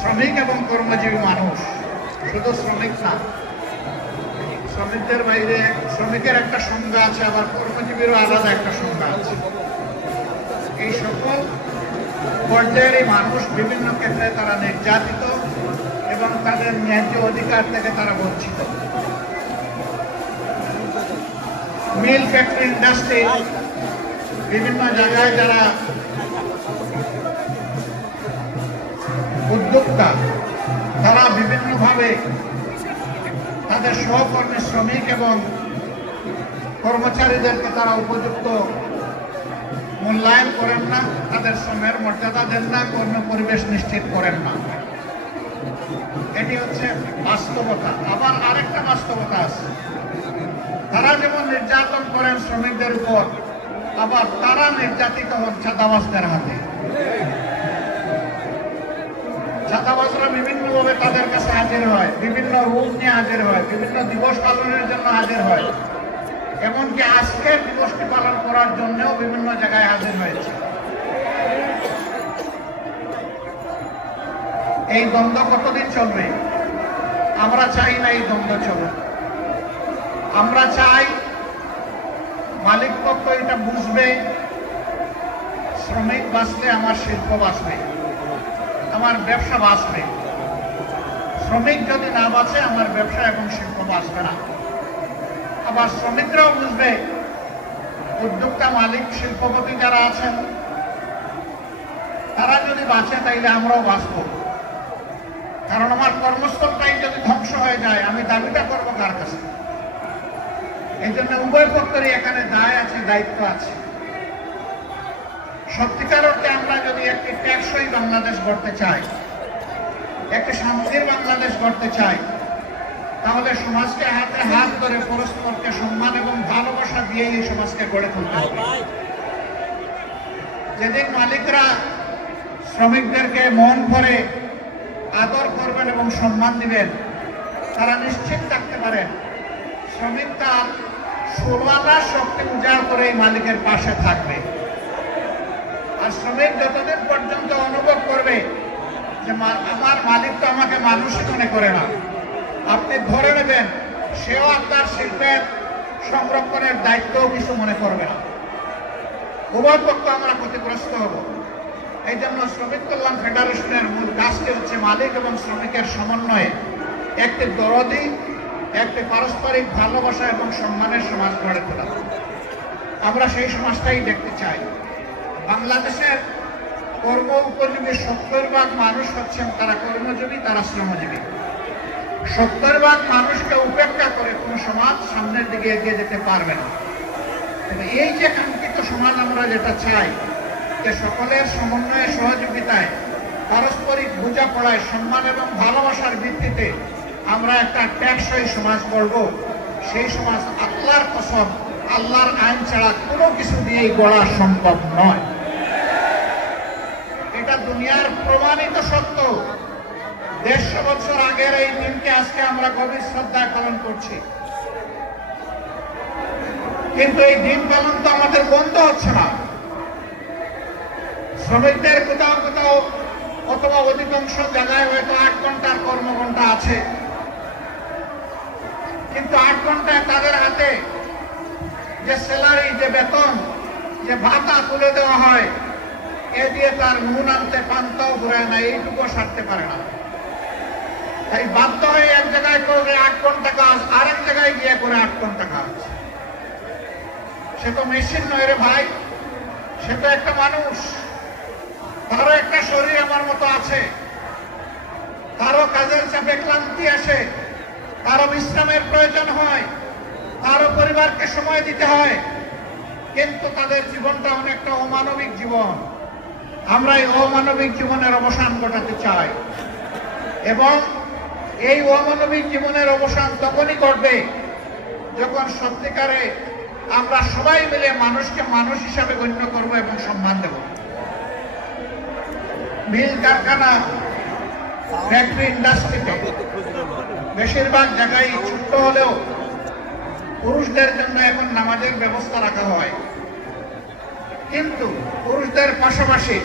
শ্রমিক এবং কর্মজীবী মানুষ শুধু শ্রমিক না, শ্রমিকদের বাইরে শ্রমিকের একটা সংজ্ঞা আছে, আবার কর্মজীবীরও আলাদা একটা সংজ্ঞা আছে। এই সকল পর্যায়ের মানুষ বিভিন্ন ক্ষেত্রে তারা নির্যাতিত এবং তাদের ন্যায্য অধিকার থেকে তারা বঞ্চিত। মিল ফ্যাক্টরি ইন্ডাস্ট্রি বিভিন্ন জায়গায় যারা উদ্যোক্তা তারা বিভিন্নভাবে তাদের সহকর্মী শ্রমিক এবং কর্মচারীদেরকে তারা উপযুক্ত মূল্যায়ন করেন না, তাদের শ্রমের মর্যাদা দেন না, কর্ম পরিবেশ নিশ্চিত করেন না। এটি হচ্ছে বাস্তবতা। আবার আরেকটা বাস্তবতা আছে, তারা যেমন নির্যাতন করেন শ্রমিকদের উপর, আবার তারা নির্যাতিত হন চাঁদাবাজদের হাতে। চাঁদাবাজরা বিভিন্নভাবে তাদের কাছে হাজির হয়, বিভিন্ন রূপ নিয়ে হাজির হয়, বিভিন্ন দিবস পালনের জন্য হাজির হয়, এমনকি আজকের দিবসটি পালন করার জন্যও বিভিন্ন জায়গায় হাজির হয়েছে। এই দ্বন্দ্ব কতদিন চলবে? আমরা চাই না এই দ্বন্দ্ব চলুক। আমরা চাই মালিক পক্ষ এটা বুঝবে, শ্রমিক বাঁচলে আমার শিল্প বাঁচবে, আমার ব্যবসা বাঁচবে। শ্রমিক যদি না বাঁচে আমার ব্যবসা এবং শিল্প বাঁচবে না। আবার শ্রমিকরাও বুঝবে, উদ্যোক্তা মালিক শিল্পপতি যারা আছেন তারা যদি বাঁচে তাইলে আমরাও বাঁচব। কারণ আমার কর্মস্থলটাই যদি ধ্বংস হয়ে যায় আমি দাবিটা করবো কার কাছে? এই জন্য উভয় পক্ষেরই এখানে দায় আছে, দায়িত্ব আছে। সত্যিকার অর্থে আমরা যদি একটি টেকসই বাংলাদেশ গড়তে চাই, একটি শান্তির বাংলাদেশ গড়তে চাই, তাহলে সমাজকে হাতে হাত ধরে পরস্পরকে সম্মান এবং ভালোবাসা দিয়ে এই সমাজকে গড়ে তুলতে হবে। যেদিন মালিকরা শ্রমিকদেরকে মন ভরে আদর করবেন এবং সম্মান দিবেন, তারা নিশ্চিত থাকতে পারেন শ্রমিক তার সর্বানা শক্তি উজাড় করে এই মালিকের পাশে থাকবে। আর শ্রমিক যতদিন পর্যন্ত অনুভব করবে যে আমার মালিক তো আমাকে মানুষই মনে করে না, আপনি ধরে নেবেন সেও আপনার শিল্পের সংরক্ষণের দায়িত্বও কিছু মনে করবে না। উভয় পক্ষ আমরা ক্ষতিগ্রস্ত হব। এই জন্য শ্রমিক কল্যাণ ফেডারেশনের মূল কাজটি হচ্ছে মালিক এবং শ্রমিকের সমন্বয়ে একটি দরদি, একটি পারস্পরিক ভালোবাসা এবং সম্মানের সমাজ গড়ে তোলা। আমরা সেই সমাজটাই দেখতে চাই। বাংলাদেশের কর্ম উপযোগী 70% মানুষ হচ্ছেন তারা কর্মজীবী, তারা শ্রমজীবী। 70% মানুষকে উপেক্ষা করে কোন সমাজ সামনের দিকে এগিয়ে যেতে পারবে না। এই যে কাঙ্ক্ষিত সমাজ আমরা যেটা চাই, যে সকলের সমন্বয়ে সহযোগিতায় পারস্পরিক বোঝাপড়ায় সম্মান এবং ভালোবাসার ভিত্তিতে আমরা একটা টেকসই সমাজ গড়ব, সেই সমাজ আল্লাহর কসম আল্লাহর আইন ছাড়া কোনো কিছু দিয়েই গড়া সম্ভব নয়। এটা দুনিয়ার প্রমাণিত সত্য। 150 বছর আগের এই দিনকে আজকে আমরা গভীর শ্রদ্ধায় পালন করছি, কিন্তু এই দিন পালন তো আমাদের বন্ধ হচ্ছে না। শ্রমিকদের কোথাও কোথাও অথবা অধিকাংশ জায়গায় হয়তো 8 ঘন্টার কর্মঘণ্টা আছে, কিন্তু 8 ঘন্টায় তাদের হাতে যে স্যালারি, যে বেতন, যে ভাতা তুলে দেওয়া হয়, এ দিয়ে তার নুন আনতে পান্তাও ঘুরায় না, এইটুকু সারতে পারে না। তাই বাধ্য হয়ে এক জায়গায় করে 8 ঘন্টা কাজ, আরেক জায়গায় গিয়ে করে 8 ঘন্টা কাজ। সে তো মেশিন নয় রে ভাই, সে তো একটা মানুষ। তারও একটা শরীর আমার মতো আছে, তারও কাজের চাপে ক্লান্তি আসে, তারও বিশ্রামের প্রয়োজন হয়, তারও পরিবারকে সময় দিতে হয়, কিন্তু তাদের জীবনটা অনেকটা অমানবিক জীবন। আমরা এই অমানবিক জীবনের অবসান ঘটাতে চাই এবং এই অমানবিক জীবনের অবসান তখনই ঘটবে যখন সত্যিকারে আমরা সবাই মিলে মানুষকে মানুষ হিসাবে গণ্য করব এবং সম্মান দেব। মিল কারখানা, ফ্যাক্টরি, ইন্ডাস্ট্রিতে বেশিরভাগ জায়গায় ছোট্ট হলেও পুরুষদের জন্য এখন নামাজের ব্যবস্থা রাখা হয়, কিন্তু পুরুষদের পাশাপাশি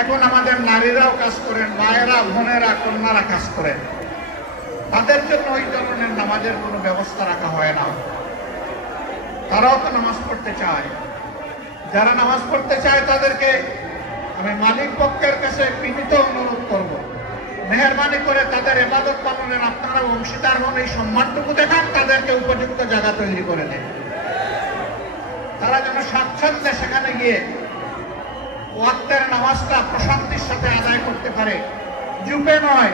এখন আমাদের নারীরাও কাজ করেন, মায়েরা, বোনেরা, কন্যারা কাজ করেন। তাদের জন্য ওই ধরনের নামাজের কোনো ব্যবস্থা রাখা হয় না। তারাও তো নামাজ পড়তে চায়। যারা নামাজ পড়তে চায় তাদেরকে আমি মালিক পক্ষের কাছে বিনীত অনুরোধ করব, মেহরবানি করে তাদের ইবাদত পালনের আপনারা অংশীদার হন, এই সম্মানটুকু দেখান, তাদেরকে উপযুক্ত জায়গা তৈরি করে দেন। তারা যেন স্বাচ্ছন্দ্যে সেখানে গিয়ে ওয়াক্তের নামাজটা প্রশান্তির সাথে আদায় করতে পারে। জুপে নয়,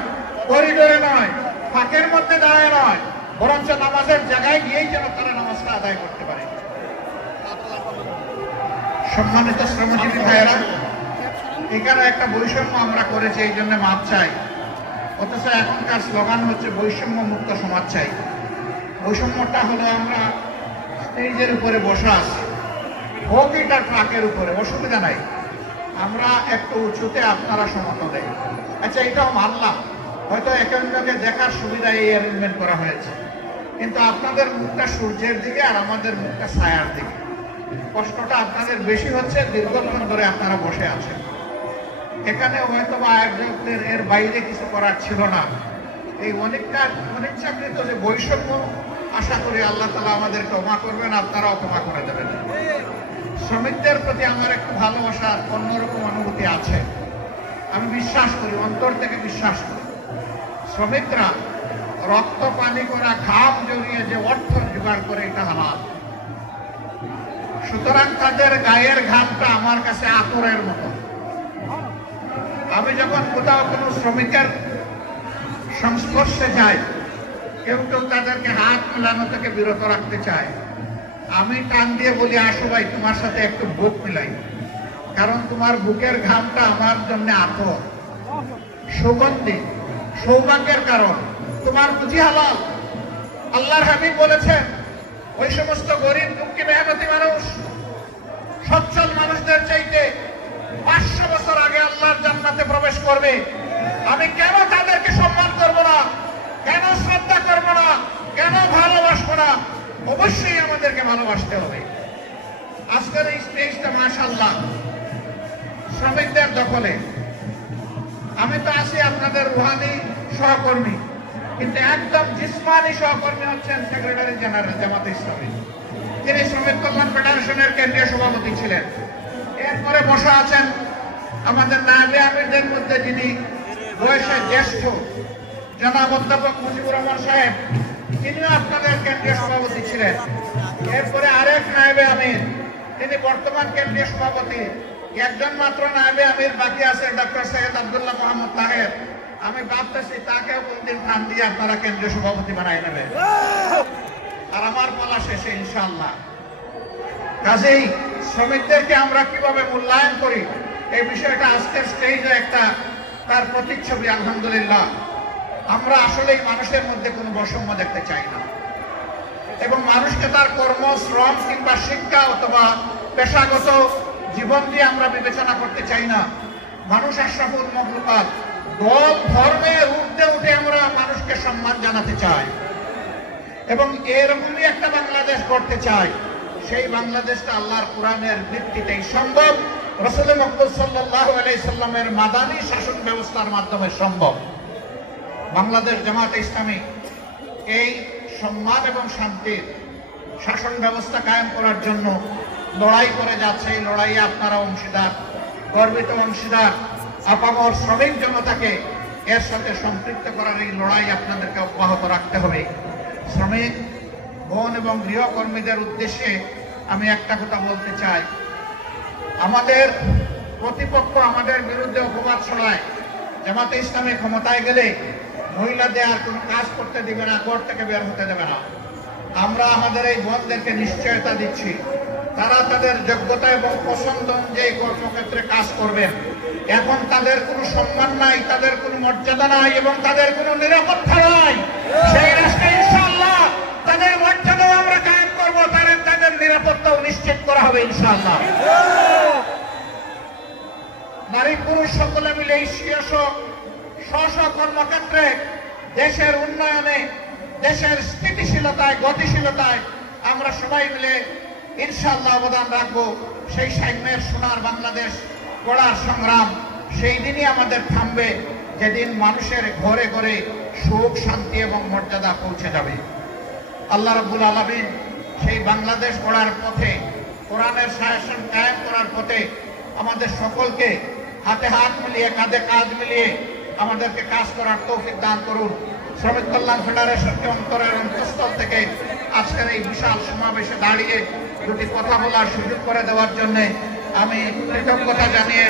করিডোরে নয়, ফাঁকের মধ্যে দাঁড়ায় নয়, বরঞ্চ নামাজের জায়গায় গিয়েই যেন তারা নামাজটা আদায় করতে পারে। সম্মানিত শ্রমজীবী ভাইয়েরা, এখানে একটা বৈষম্য আমরা করেছি, এই জন্য মাপ চাই। অথচ এখনকার স্লোগান হচ্ছে বৈষম্য মুক্ত সমাজ চাই। বৈষম্যটা হলো আমরা স্টেজের উপরে বসে আছি, হোক এটা ট্রাকের উপরে, অসুবিধা নাই, আমরা একটু উঁচুতে, আপনারা সমতলে। আচ্ছা, এটাও মানলাম, হয়তো এখানটাকে দেখার সুবিধা এই অ্যারেঞ্জমেন্ট করা হয়েছে, কিন্তু আপনাদের মুখটা সূর্যের দিকে আর আমাদের মুখটা ছায়ার দিকে। কষ্টটা আপনাদের বেশি হচ্ছে, দীর্ঘক্ষণ ধরে আপনারা বসে আছেন। এখানে হয়তো বা আয়োজকদের এর বাইরে কিছু করার ছিল না। এই অনিচ্ছাকৃত যে বৈষম্য, আশা করি আল্লাহ তাআলা আমাদের ক্ষমা করবেন, আপনারাও ক্ষমা করে দেবেন। শ্রমিকদের প্রতি আমার একটু ভালোবাসার অন্যরকম অনুভূতি আছে। আমি বিশ্বাস করি, অন্তর থেকে বিশ্বাস করি, শ্রমিকরা রক্ত পানি করা, ঘাম জড়িয়ে যে অর্থ জোগাড় করে, এটা হালাল। সুতরাং তাদের গায়ের ঘামটা আমার কাছে আতরের মতো। আমি যখন কোথাও কোনো শ্রমিকের সংস্পর্শে যাই, কেউ কেউ তাদেরকে হাত মেলানো থেকে বিরত রাখতে চায়, আমি টান দিয়ে বলি, আসো ভাই, তোমার সাথে একটু বুক মিলাই, কারণ তোমার বুকের ঘামটা আমার জন্য আতর, সুগন্ধি, সৌভাগ্যের কারণ, তোমার বুঝি হালাল। আল্লাহর হাবিব বলেছেন, ওই সমস্ত গরিব, দুঃখী, মেহনতি মানুষ সচ্ছল মানুষদের চাইতে 500 বছর আগে আল্লাহর জান্নাতে প্রবেশ করবে। আমি কেন তাদেরকে সম্মান করব না, কেন শ্রদ্ধা করব না, কেন ভালোবাসবো না? অবশ্যই আমাদেরকে ভালোবাসতে হবে। আজকের এই স্টেজটা মাশাআল্লাহ শ্রমিকদের দখলে। আমি তো আছি আপনাদের রুহানি সহকর্মী, কিন্তু একদম জিসমানি সহকর্মী হচ্ছেন সেক্রেটারি জেনারেল জামাতে ইসলামী। তিনি শ্রমিক কল্যাণ ফেডারেশনের কেন্দ্রীয় সভাপতি ছিলেন। এরপরে বসা আছেন আমাদের নায়েবে আমিরদের মধ্যে যিনি বয়সে জ্যেষ্ঠ, জনাব অধ্যাপক মুজিবুর রহমান সাহেব, তিনিও আপনাদের কেন্দ্রীয় সভাপতি ছিলেন। এরপরে আরেক নায়েবে আমির, তিনি বর্তমান কেন্দ্রীয় সভাপতি। একজন মাত্র নায়েবে আমির বাকি আছে, ডক্টর সৈয়দ আব্দুল্লাহ মোহাম্মদ তাহের। আমি ভাবতেছি তাকেও কোনদিন টান দিয়ে আপনারা কেন্দ্রীয় সভাপতি বানাই নেবেন, আর আমার পালা শেষে ইনশাআল্লাহ। কাজেই শ্রমিকদেরকে আমরা কিভাবে মূল্যায়ন করি, এই বিষয়টা আজকের স্টেজে একটা তার প্রতিচ্ছবি। আলহামদুলিল্লাহ, আমরা আসলেই মানুষের মধ্যে কোনো বৈষম্য দেখতে চাই না, এবং মানুষকে তার কর্ম, শ্রম কিংবা শিক্ষা অথবা পেশাগত জীবন দিয়ে আমরা বিবেচনা করতে চাই না। মানুষ আশরাফুল মাখলুকাত, দল ধর্মের ঊর্ধ্বে উঠে আমরা মানুষকে সম্মান জানাতে চাই, এবং এরকমই একটা বাংলাদেশ গড়তে চাই। সেই বাংলাদেশটা আল্লাহর কোরআনের ভিত্তিতেই সম্ভব, রাসূল মুহাম্মদ সাল্লাল্লাহু আলাইহি সাল্লামের মাদানী শাসন ব্যবস্থার মাধ্যমে সম্ভব। বাংলাদেশ জামাতে ইসলামী এই সম্মান এবং শান্তির শাসন ব্যবস্থা কায়েম করার জন্য লড়াই করে যাচ্ছে। এই লড়াইয়ে আপনারা অংশীদার, গর্বিত অংশীদার। আপামর শ্রমিক জনতাকে এর সাথে সম্পৃক্ত করার এই লড়াই আপনাদেরকে অব্যাহত রাখতে হবে। শ্রমিক বোন এবং গৃহকর্মীদের উদ্দেশ্যে আমি একটা কথা বলতে চাই, আমাদের প্রতিপক্ষ আমাদের বিরুদ্ধে অপবাদ ছড়ায়, জামাতে ইসলামী ক্ষমতায় গেলে মহিলাদের আর কোনো কাজ করতে দিবে না, ঘর থেকে বের হতে দেবে না। আমরা আমাদের এই বোনদেরকে নিশ্চয়তা দিচ্ছি, তারা তাদের যোগ্যতা এবং পছন্দ অনুযায়ী কর্মক্ষেত্রে কাজ করবেন। এখন তাদের কোনো সম্মান নাই, তাদের কোনো মর্যাদা নাই, এবং তাদের কোনো নিরাপত্তা নাই। সেই রাষ্ট্রে ইনশাআল্লাহ তাদের মর্যাদাও আমরা কায়েম করবো, তাদের নিরাপত্তাও নিশ্চিত করা হবে ইনশাআল্লাহ। নারী পুরুষ সকলে মিলে এই স্ব কর্মক্ষেত্রে দেশের উন্নয়নে, দেশের স্থিতিশীলতায়, গতিশীলতায় আমরা সবাই মিলে ইনশাআল্লাহ অবদান রাখবো। সেই সাম্যের সোনার বাংলাদেশ গড়ার সংগ্রাম সেই দিনই আমাদের থামবে, যেদিন মানুষের ঘরে ঘরে সুখ, শান্তি এবং মর্যাদা পৌঁছে যাবে। আল্লাহ রাব্বুল আলামিন সেই বাংলাদেশ গড়ার পথে, কোরআনের শাসন কায়েম করার পথে আমাদের সকলকে হাতে হাত মিলিয়ে, কাঁধে কাঁধ মিলিয়ে আমাদেরকে কাজ করার তৌফিক দান করুন। শ্রমিক কল্যাণ ফেডারেশনকে অন্তরের অন্তঃস্থল থেকে আজকের এই বিশাল সমাবেশে দাঁড়িয়ে দুটি কথা বলার সুযোগ করে দেওয়ার জন্য আমি কৃতজ্ঞতা জানিয়ে